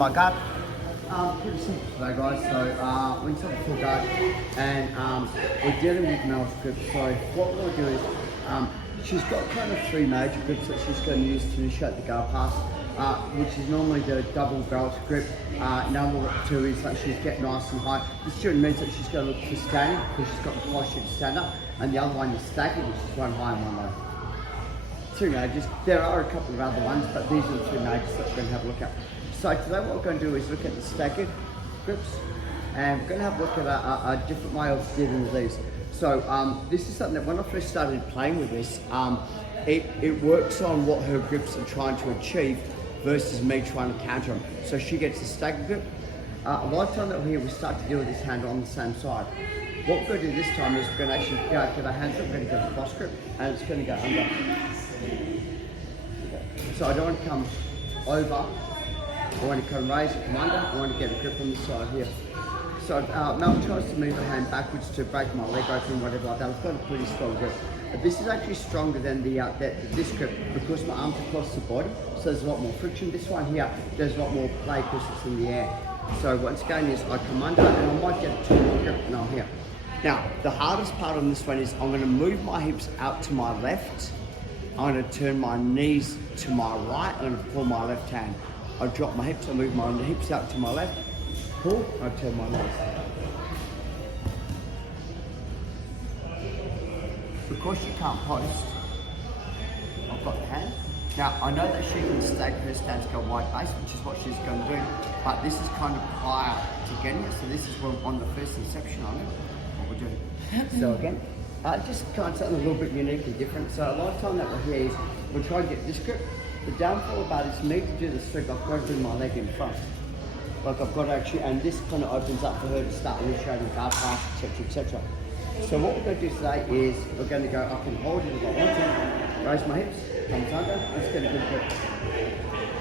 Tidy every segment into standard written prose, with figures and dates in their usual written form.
my guard. Pretty simple today, guys. So we're inside the full guard, and we're dealing with Mel's grip. So what we're going to do is, she's got kind of three major grips that she's going to use to initiate the guard pass, which is normally the double belt grip. Number two is that she's getting nice and high. This student means that she's going to look for standing because she's got the posture to stand up, and the other one is stacking, which is one high and one low. Two majors. There are a couple of other ones, but these are the two majors that we're going to have a look at. So today what we're going to do is look at the staggered grips, and we're going to have a look at a different way of dealing with these. So this is something that when I first started playing with this, it works on what her grips are trying to achieve versus me trying to counter them. So she gets a staggered grip. A lot of time that we start to deal with this hand on the same side. What we're going to do this time is we're going to actually get our hands up, we're going to go cross grip, and it's going to go under. So I don't want to come over, I want to come raise and come under, I want to get a grip on the side here. So Mel tries to move her hand backwards to break my leg open, whatever like that. I've got a pretty strong grip. But this is actually stronger than this grip because my arm's across the body, so there's a lot more friction. This one here, there's a lot more play because it's in the air. So what's going is I come under and I might get a two-more grip and I'm here. Now, the hardest part on this one is I'm going to move my hips out to my left. I'm going to turn my knees to my right. I'm going to pull my left hand. I drop my hips, I move my hips out to my left. Pull, I turn my knees. Because she can't post, I've got the hand. Now, I know that she can stagger her stance, go wide base, which is what she's going to do, but this is kind of prior to getting it, so this is on the first inception on it, what we're doing. So again, just kind of something a little bit uniquely different. So a lot of time that we're here is we'll try and get this grip. The downfall about it is me to do the sweep, I've got to bring my leg in front. Like I've got to actually, and this kind of opens up for her to start initiating guard pass, etc, etc. So what we're going to do today is we're going to go, I can hold it if I want to, raise my hips, comes under, I'm just going to grip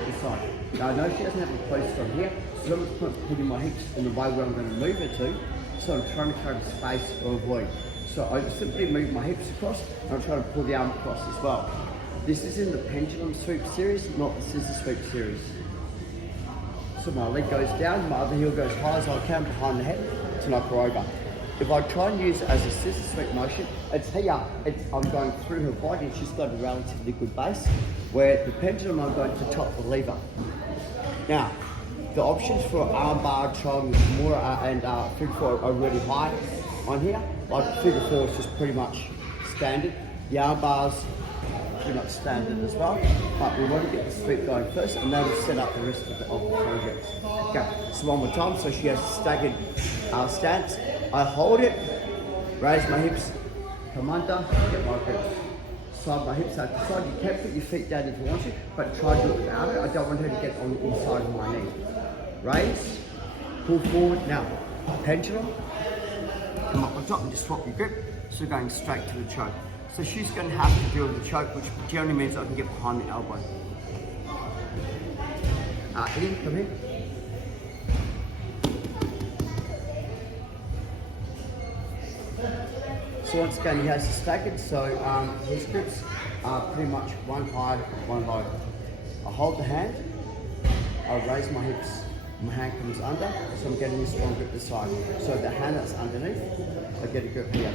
this side. Now I know she doesn't have a place from here, so I'm just putting my hips in the way where I'm going to move her to, so I'm trying to create space or avoid. So I just simply move my hips across, and I'm trying to pull the arm across as well. This is in the pendulum sweep series, not the scissor sweep series. So my leg goes down, my other heel goes high as I can behind the head to knock her over. If I try and use it as a scissor sweep motion, it's here, I'm going through her body and she's got a relatively good base, where the pendulum I'm going to top the lever. Now, the options for arm bar, chong, more and figure four are really high on here. Like figure four is just pretty much standard. The arm bars, pretty much standard as well, but we want to get the sweep going first and then we'll set up the rest of the projects. Okay, so one more time. So she has a staggered stance. I hold it, raise my hips, come under, get my grip. Slide my hips out to the side. You can put your feet down if you want to, but try to do it without it. I don't want her to get on the inside of my knee. Raise, pull forward. Now, pendulum, come up on top and just swap your grip. So going straight to the choke. So she's going to have to deal with the choke, which generally means I can get behind the elbow. In, come in. So once again, he has a staggered, so his grips are pretty much one high, one low. I hold the hand, I raise my hips, my hand comes under, so I'm getting a strong grip this side. So the hand that's underneath, I get a grip here.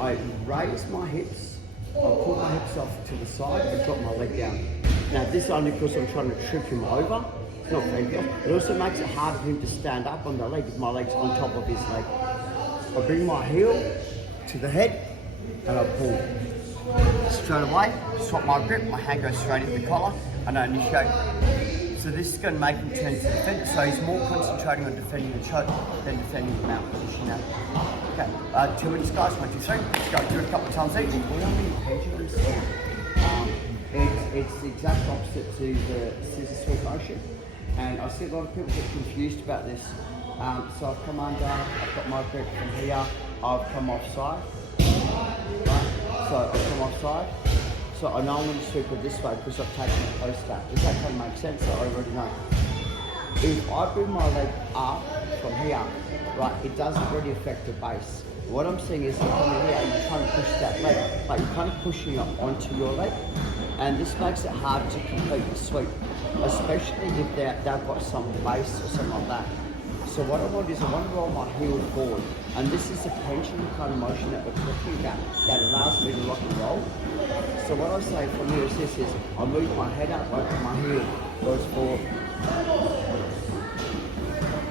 I raise my hips, I pull my hips off to the side, I drop my leg down. Now this is only because I'm trying to trip him over, it's not very good. It also makes it harder for him to stand up on the leg if my leg's on top of his leg. I bring my heel to the head and I pull. Straight away, swap my grip, my hand goes straight into the collar and I initiate. So this is going to make him turn to defend, so he's more concentrating on defending the choke than defending the mount position now. Okay, 2 minutes guys, 1, 2, 3, let's go do it a couple of times each. It's the exact opposite to the scissor sweep motion, and I see a lot of people get confused about this. So I've come under, I've got my grip from here, I've come offside, right? So I've come offside. So I know I'm going to sweep it this way because I've taken a post back. Does that kind of make sense? I already know. If I bring my leg up from here, right, it doesn't really affect the base. What I'm seeing is, from here, you're trying to push that leg, but you're kind of pushing it onto your leg, and this makes it hard to complete the sweep. especially if they've got some base or something like that. So what I want is I want to roll my heel forward, and this is the pendulum kind of motion that we're talking about that allows me to rock and roll. So what I say from here is this: I move my head up, open my heel goes forward.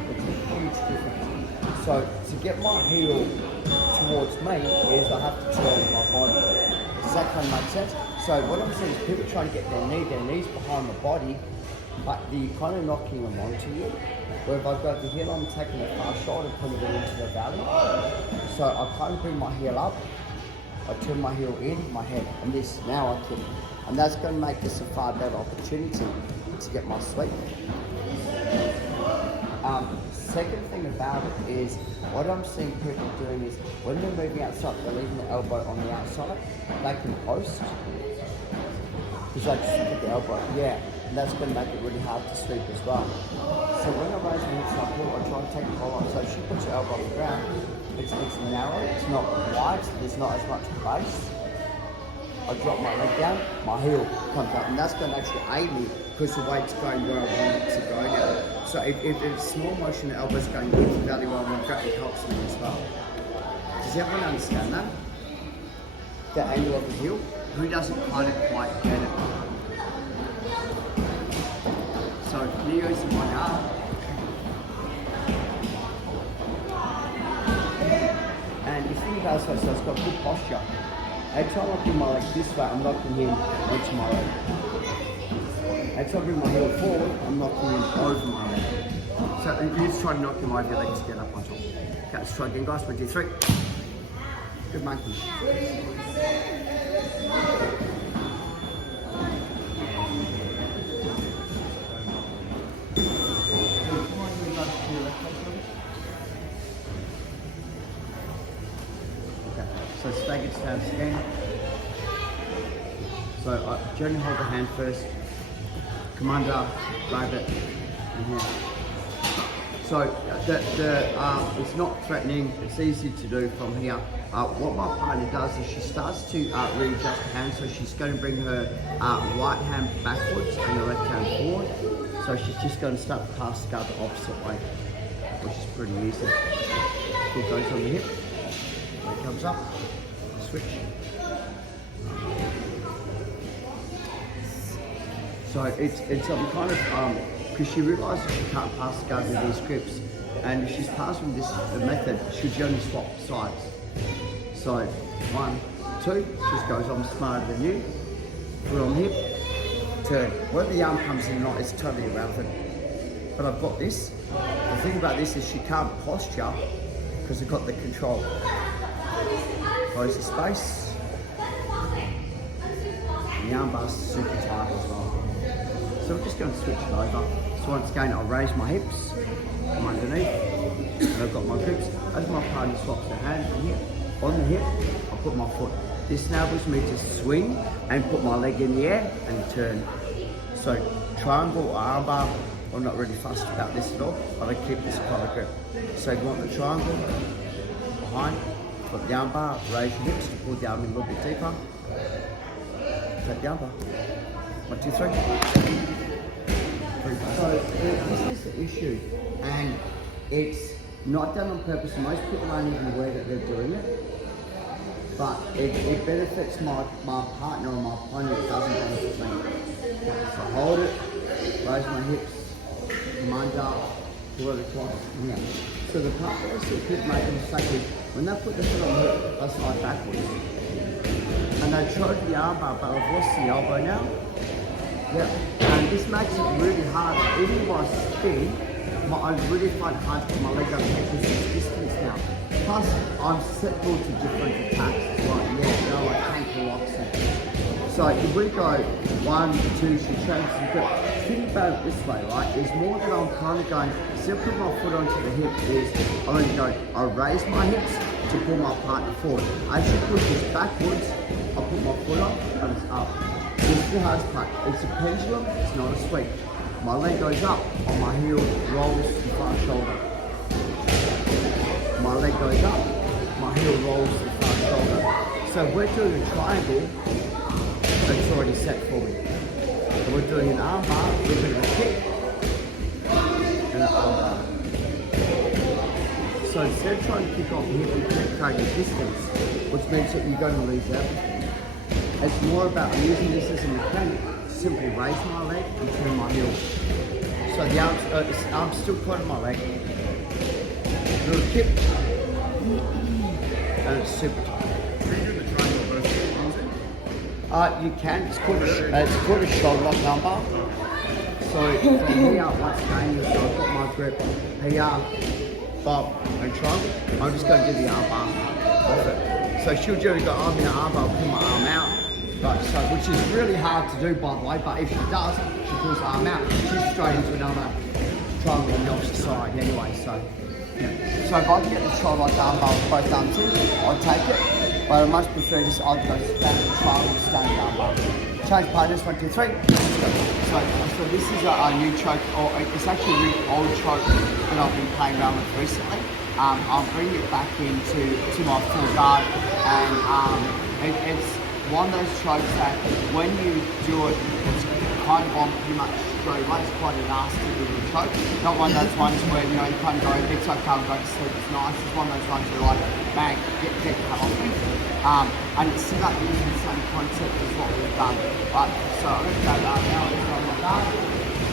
It's a huge difference. So to get my heel towards me is I have to turn my body. Does that kind of make sense? So what I'm saying is people try to get their knees behind the body, but you're kind of knocking them onto you. Where if I go the heel, I'm taking the far shoulder and putting it into the valley. So I kind of bring my heel up, I turn my heel in, my head, and this, now I kick. And that's going to make this a far better opportunity to get my sweep. Second thing about it is, what I'm seeing people doing is, when they're moving outside, they're leaving the elbow on the outside, they can post. Because they just put the elbow, yeah, and that's going to make it really hard to sweep as well. So when I raise my hips up, I try to take the whole lot. So if she puts her elbow on the ground, it's narrow, it's not wide, so there's not as much base. I drop my leg down, my heel comes up, and that's going to actually aid me because the weight's going where I want it to go now. So if it's small motion, the elbow's going into the valley where I want to go, it helps me as well. Does everyone understand that? The angle of the heel? Who doesn't kind of quite get it? So Leo's in my arm. And you think about it, so it's got good posture. Every time I bring my leg this way, I'm knocking him onto my leg. Every time I bring my heel forward, I'm knocking him over my leg. So you just try to knock him over your leg to get up on top. Okay, let's try again, guys. 1, 2, 3. Good monkey. So staggered stance again. So I generally hold the hand first, come under, grab it, and here. So it's not threatening, it's easy to do from here. What my partner does is she starts to readjust the hand, so she's going to bring her right hand backwards and the left hand forward. So she's just going to start to pass the guard the opposite way, which is pretty easy. It goes on the hip, it comes up, switch. So it's kind of, because she realises she can't pass the guard with these grips, and if she's passing this the method, she'll only swap sides. So 1, 2, just goes on smarter than you, put on hip, turn. Whether the arm comes in or not is totally irrelevant. But I've got this. The thing about this is she can't posture because I've got the control. Close the space. And the arm bar's super tight as well. So we're just going to switch it over. So once again, I'll raise my hips from underneath, and I've got my grips. As my partner swaps the hand from here, on the hip, I'll put my foot. This enables me to swing and put my leg in the air and turn. So triangle or arm bar, I'm not really fussed about this at all, but I keep this kind of grip. So if you want the triangle, behind, put the arm bar, raise your hips to pull the arm in a little bit deeper. Take the arm bar. 1, 2, 3. So this is the issue, and it's not done on purpose. Most people aren't even aware that they're doing it, but it benefits my partner or my opponent. It doesn't benefit me. So hold it, raise my hips, come under, pull it across, yeah. So the part that I see people make a mistake is when they put the foot on the hip, they slide backwards. And they tried the arm bar, but I've lost the elbow now. Yeah, and this makes it really hard. Even if I spin, I really find it hard to put my leg up and take this distance now. Plus, I'm susceptible to different attacks, like ankle locks. So if we go 1, 2, she changes the grip. Think about it this way, right? There's more that I'm kind of going, instead of putting my foot onto the hip, is I'm going to go, I raise my hips to pull my partner forward. As she pushes backwards, I put my foot up and it's up. This is the hardest part. It's a pendulum, it's not a sweep. My leg goes up, on my heel rolls to the front shoulder. My leg goes up, my heel rolls to the front shoulder. So if we're doing a triangle, it's already set for me. If we're doing an arm bar, we're doing a So instead of trying to kick off here, you penetrate your distance, which means that you're going to lose everything. It's more about using this as a mechanic to simply raise my leg and turn my heel. So the arm's still caught on my leg. Little kick. And it's super tight. You can. It's called a shoulder lock armbar. So from here, once again, so I've got my grip here, bob and triangle. I'm just going to do the armbar off it. So she'll generally go, I'm in an armbar, pull my arm out. But so, which is really hard to do, by the way. But if she does, she pulls her arm out. She's straight into another triangle on the opposite side anyway. So, yeah. So if I can get the shoulder lock armbar with both arms in, I'll take it. But I much prefer just I'll go standard triangle, standard armbar. Change partners, 1, 2, 3. So this is a new choke, or it's actually a really old choke that I've been playing around with recently. I'll bring it back into my full guard, and it's one of those chokes that when you do it, it's kind of on pretty much straight away. It's quite a nasty little choke. Not one of those ones where you kind of go, it's okay, I'll go to sleep, it's nice. It's one of those ones where like, bang, get cut off me. And it's set up using the same concept as what we've done. Right, so I'm going to go down now on my guard.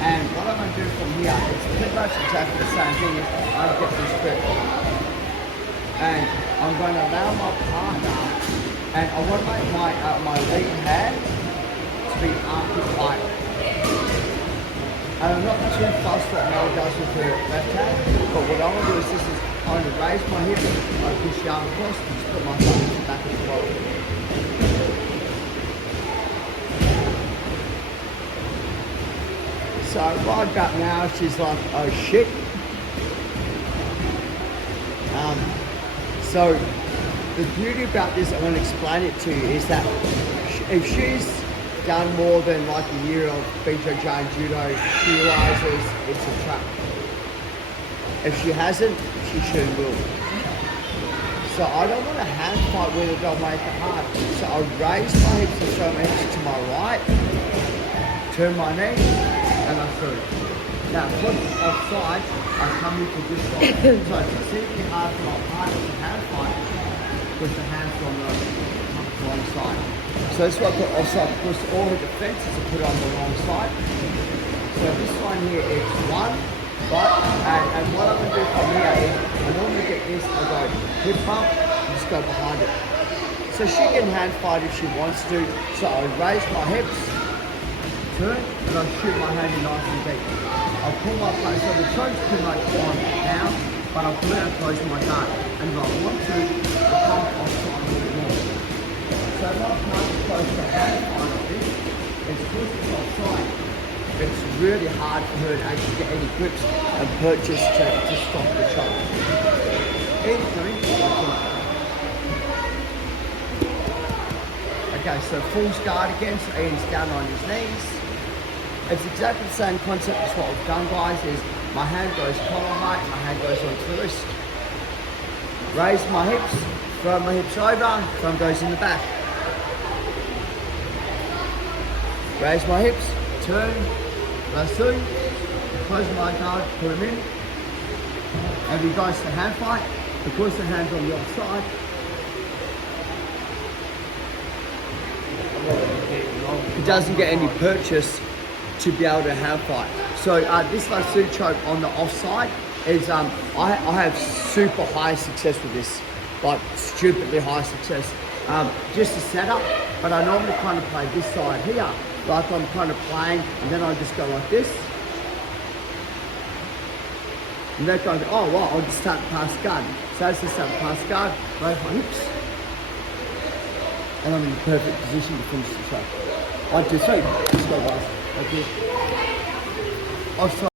And what I'm going to do from here is pretty much exactly the same thing. I'll get this grip. And I'm going to allow my partner, and I want to make my lead hand to be armpit height. And I'm not too fussed what Mel does with her left hand, but what I want to do is this is I'm going to raise my hip, I push the arm across, and just put my thumb back as well. So right about now, she's like, oh shit. So the beauty about this, I'm going to explain it to you, is that if she's done more than like a year of BJJ and judo, she realizes it's a trap. If she hasn't, she soon will. So I don't want to hand fight with her, don't make it hard. So I raise my hips and show my hips to my right, turn my knee, and I through. Now, because offside, I come into this side. So it's extremely hard for my partner to hand fight with the hands on the wrong side. So that's why I put offside, because all her defenses are put on the wrong side. So this one here is one, right? And what I'm going to do from here is, I normally get this, I go hip bump, and just go behind it. So she can hand fight if she wants to. So I raise my hips, turn, and I shoot my hand in nice and deep. I'll pull my plate, so the choke's pretty much on now, but I'll pull it out close to my guard. And if I want to, I'll come offside a little bit more. So if I come close to hand fight of this, it's because it's offside. It's really hard for her to actually get any grips and purchase to stop the choke. Okay, so full guard again, so Ian's down on his knees. It's exactly the same concept as what we've done, guys, is my hand goes collar height, my hand goes onto the wrist. Raise my hips, throw my hips over, thumb goes in the back. Raise my hips, turn, lasso, close my guard, put them in. And we guys to hand fight, because the hand's on the offside. It doesn't get any purchase to be able to hand fight. So this lasso choke on the offside is, I have super high success with this, like stupidly high success. Just a setup, but I normally kind of play this side here, like I'm kind of playing, and then I just go like this. And that goes, oh wow, I'll just start past guard. So that's just start past guard, raise my hips. And I'm in the perfect position to finish the choke. 1, 2, 3, let's go guys. Like this. Offside.